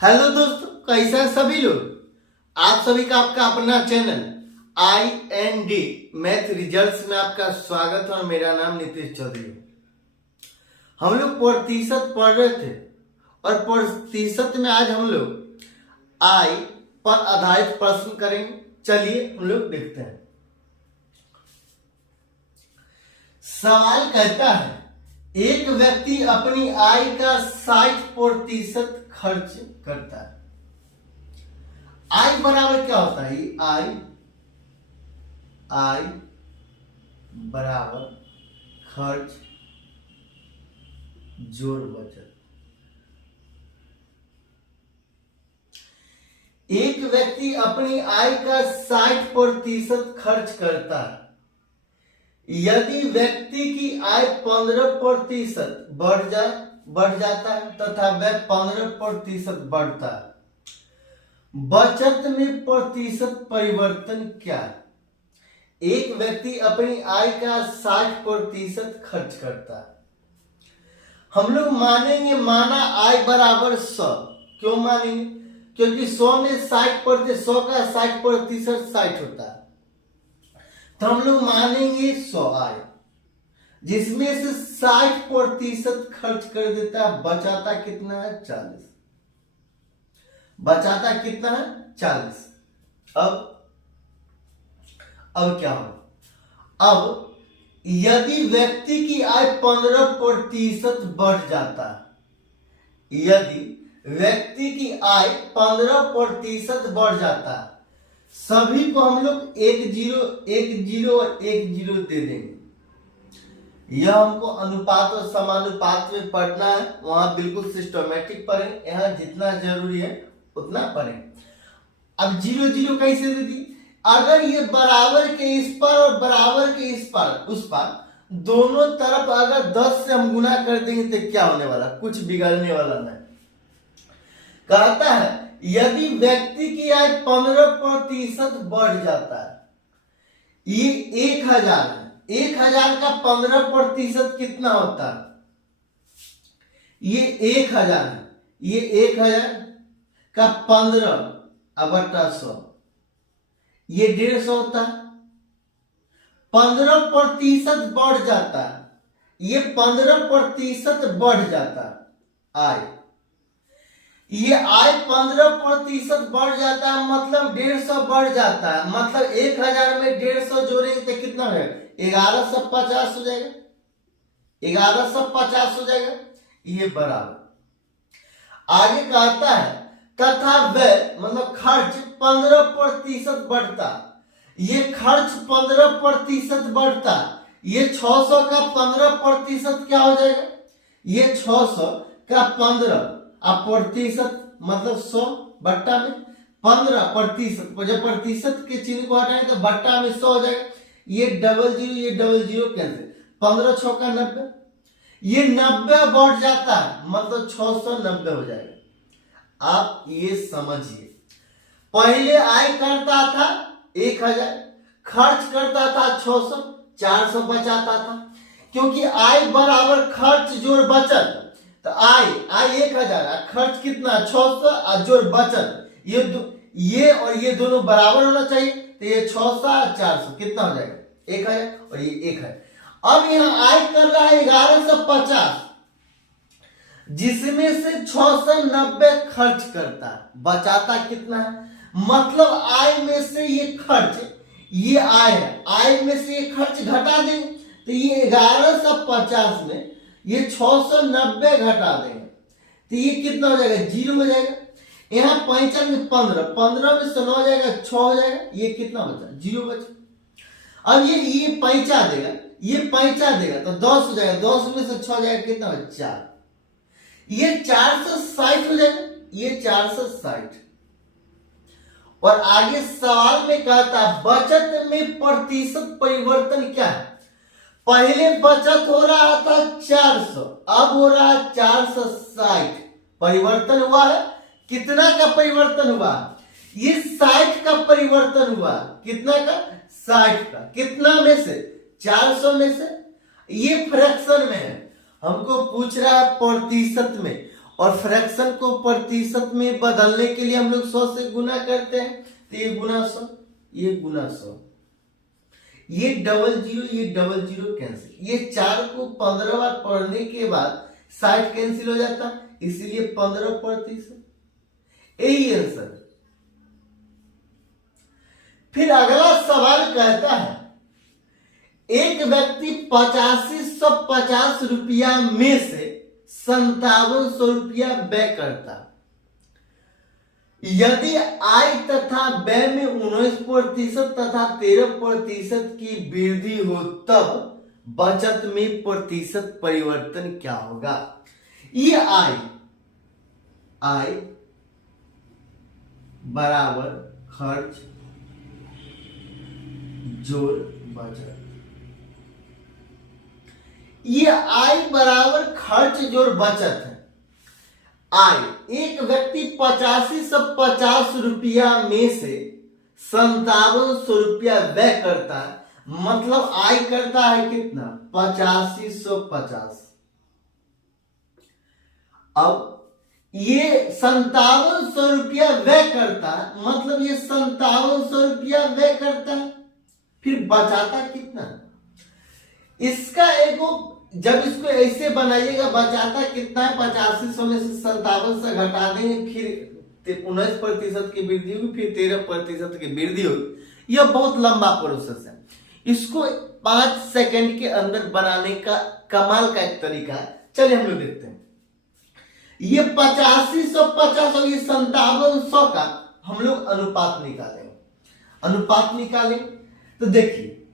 Hello दोस्तों, कैसे हैं सभी लोग। आप सभी का आपका अपना चैनल IND मैथ रिजल्ट्स में आपका स्वागत है और मेरा नाम नीतीश चौधरी है। हम लोग प्रतिशत पढ़ रहे थे और प्रतिशत में आज हम लोग I पर आधारित प्रश्न करेंगे। चलिए हम लोग देखते हैं। सवाल कहता है, एक व्यक्ति अपनी आय का 60% खर्च करता है। आय बराबर क्या होता है? आय बराबर खर्च जोड़ बचत। एक व्यक्ति अपनी आय का 60% खर्च करता है। यदि व्यक्ति की आय 15% बढ़ जाता है तथा वह 15% बढ़ता है, बचत में प्रतिशत परिवर्तन क्या है? एक व्यक्ति अपनी आय का 60% खर्च करता है। हम लोग मानेंगे, माना आय बराबर 100। क्यों मानेंगे? क्योंकि 100 में 60%, 100 का 60% 60 होता है। तो हम लोग मानेंगे 100 आय, जिसमें से 60% खर्च कर देता है। बचाता कितना है? 40। बचाता कितना है? 40। अब क्या हो? अब यदि व्यक्ति की आय 15% बढ़ जाता है, यदि व्यक्ति की आय 15% बढ़ जाता है, सभी को हम लोग 1 0 1 0 और 1 0 दे देंगे। यह हमको अनुपात और समानुपात में पढ़ना है, वहां बिल्कुल सिस्टमैटिक पढ़ें। यहाँ जितना जरूरी है उतना पढ़ें। अब 0 0 कैसे दे दी? अगर ये बराबर के इस पर और बराबर के इस पर उस पर दोनों तरफ अगर 10 से हम गुना कर देंगे तो क्या होने वाला? कुछ बिगड़ने वाला नहीं। कहता है यदि व्यक्ति की आय 15% बढ़ जाता है, ये 1000 है, 1000 का 15% कितना होता है? ये 1000 है, ये 1000 का 15/100, ये 150 होता है। 15% बढ़ जाता है, ये 15% बढ़ जाता है आय। ये आय 15% बढ़ जाता है, मतलब 150 बढ़ जाता है। मतलब 1000 में 150 जोड़ेंगे तो कितना हो जाएगा? 1150 हो जाएगा। 1150 हो जाएगा। ये बराबर। आगे कहता है तथा वह मतलब खर्च 15% बढ़ता। ये खर्च 15% बढ़ता। ये 600 का 15% क्या हो जाएगा? ये 600 का 15 प्रतिशत मतलब 100 बट्टा में 15%। जब प्रतिशत के चिन्ह को हटाएं तो बट्टा में 100 हो जाएगा। ये डबल जीरो कैंसिल। 15 6 का 90, ये 90 बढ़ जाता है, मतलब 690 हो जाएगा। आप ये समझिए, पहले आय करता था 1000, खर्च करता था 600, 400 बचाता था। क्योंकि आय बराबर खर्च जोड़ बचत, तो आय 1000, खर्च कितना? 600 और जोड़ बचत, ये और ये दोनों बराबर होना चाहिए। तो ये 600 और 400 कितना हो जाएगा? 1000 और ये 1000। अब यहाँ आय कर रहा है 1150, जिसमें से 690 खर्च करता है। बचाता कितना है? मतलब आय में से ये खर्च, ये आय है, आय में से ये खर्च घटा देंगे तो ये 1150 में ये 690 घटा देंगे तो ये कितना हो जाएगा? 0 हो जाएगा। यहाँ 55 में 15 में से 9 हो जाएगा, 6 हो जाएगा। ये कितना बचा? 0 बचा। अब ये 55 देगा, ये 55 देगा तो 10 हो जाएगा। 10 में से 6 हो जाएगा, कितना बचा? 4। ये 460 हो जाएगा, ये 460। और आगे सवाल में कहता है बचत में प्रतिशत परिवर्तन क्या है? पहले बचत हो रहा था 400, अब हो रहा है 460। परिवर्तन हुआ है। कितना का परिवर्तन हुआ? ये 60 का परिवर्तन हुआ। कितना का? 60 का। कितना में से? 400 में से। ये फ्रैक्शन में है, हमको पूछ रहा है प्रतिशत में। और फ्रैक्शन को प्रतिशत में बदलने के लिए हम लोग 100 से गुना करते हैं, तो ये गुना 100, ये गुना 100, ये डबल जीरो कैंसिल, ये 4 को 15 बार पढ़ने के बाद 60 कैंसिल हो जाता, इसलिए 15%। यही आंसर। फिर अगला सवाल कहता है एक व्यक्ति 8550 रुपया में से 5700 रुपया व्यय करता, यदि आय तथा व्यय में 19% तथा 13% की वृद्धि हो तब बचत में प्रतिशत परिवर्तन क्या होगा। ये आय बराबर खर्च जोड़ बचत, ये आय बराबर खर्च जोड़ बचत है। आय, एक व्यक्ति 8550 रुपया में से 5700 रुपया व्यय करता है, मतलब आय करता है कितना 8550। अब ये 5700 रुपया व्यय करता है, मतलब ये 5700 रुपया व्यय करता है, फिर बचाता कितना। इसका एगो, जब इसको ऐसे बनाइएगा बचाता कितना है, 8500 में से 57 से घटा देंगे, फिर 19% की वृद्धि होगी, फिर 13% की वृद्धि होगी। यह बहुत लंबा प्रोसेस है, इसको 5 सेकंड के अंदर बनाने का कमाल का एक तरीका है। चलिए हम लोग देखते हैं। ये 8550 और ये 5700 का हम लोग अनुपात निकालेंगे। अनुपात निकालें तो देखिए,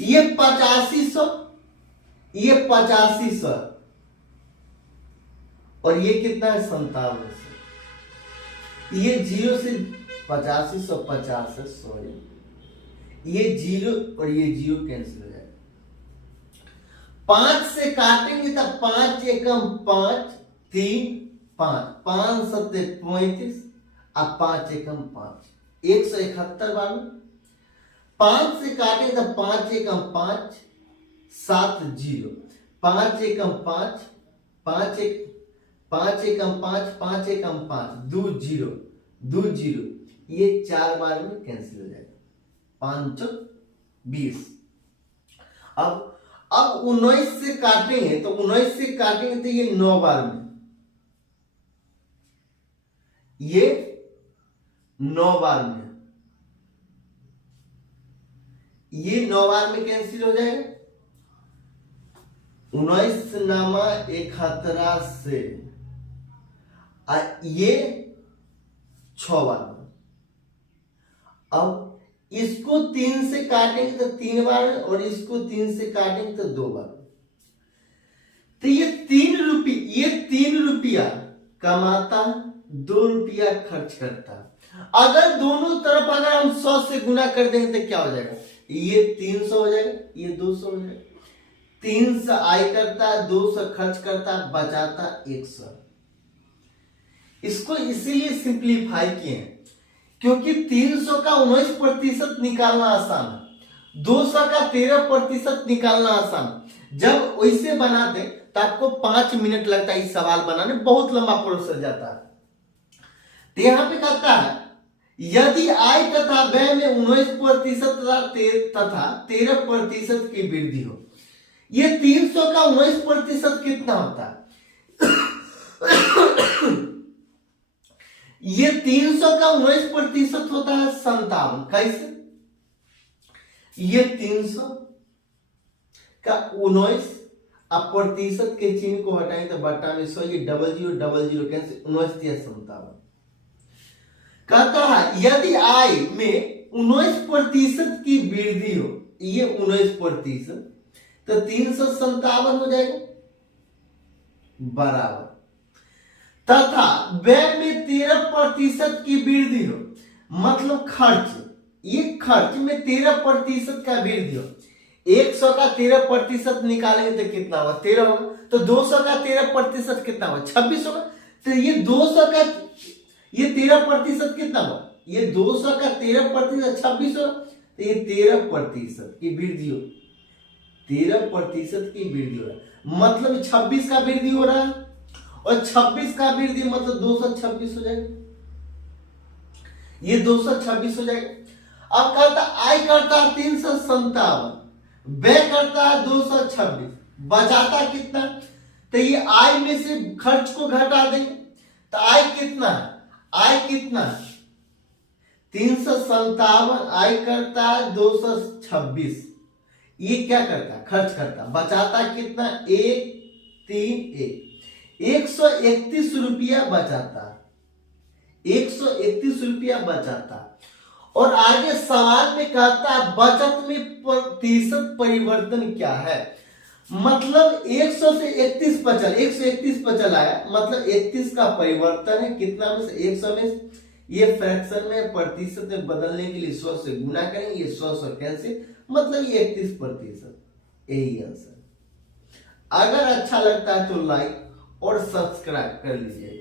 ये 8500, ये 8500 और ये कितना है 5700। ये 0 से 8550 है, सॉरी, ये 0 और ये 0 कैंसिल हो जाएगा। 5 से काटेंगे तब 5 एकम 5, 3 5, 5 सत्ते 35 और 5 एकम 5, 171 बार। 5 से काटेंगे तब 5 एकम 5, 7 0, 5 एकम 5, 5 एकम 5, 5 एकम 5, 2 0, 2 0, ये 4 बार में कैंसिल हो जाएगा, 5 20। अब 19 से काटेंगे तो 19 से काटेंगे तो ये 9 बार में, ये 9 बार में, ये 9 बार में कैंसिल हो जाएगा। 19 नामा 71 से ये 6 बार में। अब इसको 3 से काटेंगे तो 3 बार में, और इसको 3 से काटेंगे तो 2 बार में। तो ये 3 रुपया कमाता, 2 रुपया खर्च करता। अगर दोनों तरफ अगर हम 100 से गुना कर देंगे तो क्या हो जाएगा, ये 300 हो जाएगा, ये 200 हो जाएगा। 300 आय करता है, 200 खर्च करता है, बचाता 100। इसको इसीलिए सिंप्लीफाई किए हैं क्योंकि 300 का 19% निकालना आसान है, 200 का 13% निकालना आसान। जब वैसे बनाते तो आपको 5 मिनट लगता है इस सवाल बनाने, बहुत लंबा प्रोसेस जाता है। तो यहां पे कहता है यदि आय तथा व्यय में 19% तथा 13% की वृद्धि हो। ये 300 का 19% कितना होता है ये 300 का 19% होता है 57। कैसे, ये 300 का 19 अब प्रतिशत के चिन्ह को हटाएं तो बटा में 100, ये डबल जीरो कैसे 19 या 57। कहता है यदि आय में 19% की वृद्धि हो, ये 19%, तो 357 हो जाएगा बराबर, तथा व्यय में 13% की वृद्धि हो, मतलब खर्च, ये खर्च में 13% का वृद्धि हो। 100 का 13% निकालेंगे तो कितना होगा 13 होगा, तो 200 का 13% कितना होगा 26 होगा। तो ये 200 का ये 13% कितना होगा, ये 200 का 13% 26 होगा, तो ये 13% की वृद्धि हो, 13% की वृद्धि हो रहा है, मतलब 26 का वृद्धि हो रहा है। और 26 का वृद्धि मतलब 226 हो जाएगा, ये 226 हो जाएगा। अब कहता आय करता है 357, व्यय करता है 226, बचाता कितना, तो ये आय में से खर्च को घटा देंगे, तो आय कितना है, आय कितना है 357, आय करता है 226, ये क्या करता है, खर्च करता, बचाता कितना 131, 131 रुपया बचाता, 131 रुपया बचाता। और आगे सवाल में कहता है बचत में प्रतिशत परिवर्तन क्या है, मतलब 100 से 31 बचल, 131 बचल आया, मतलब 31 का परिवर्तन है कितना में से 100 में, ये फ्रैक्शन में प्रतिशत में बदलने के लिए 100 से गुना करेंगे, ये 100 कैंसिल, मतलब ये 31%, यही आंसर। अगर अच्छा लगता है तो लाइक और सब्सक्राइब कर लीजिएगा।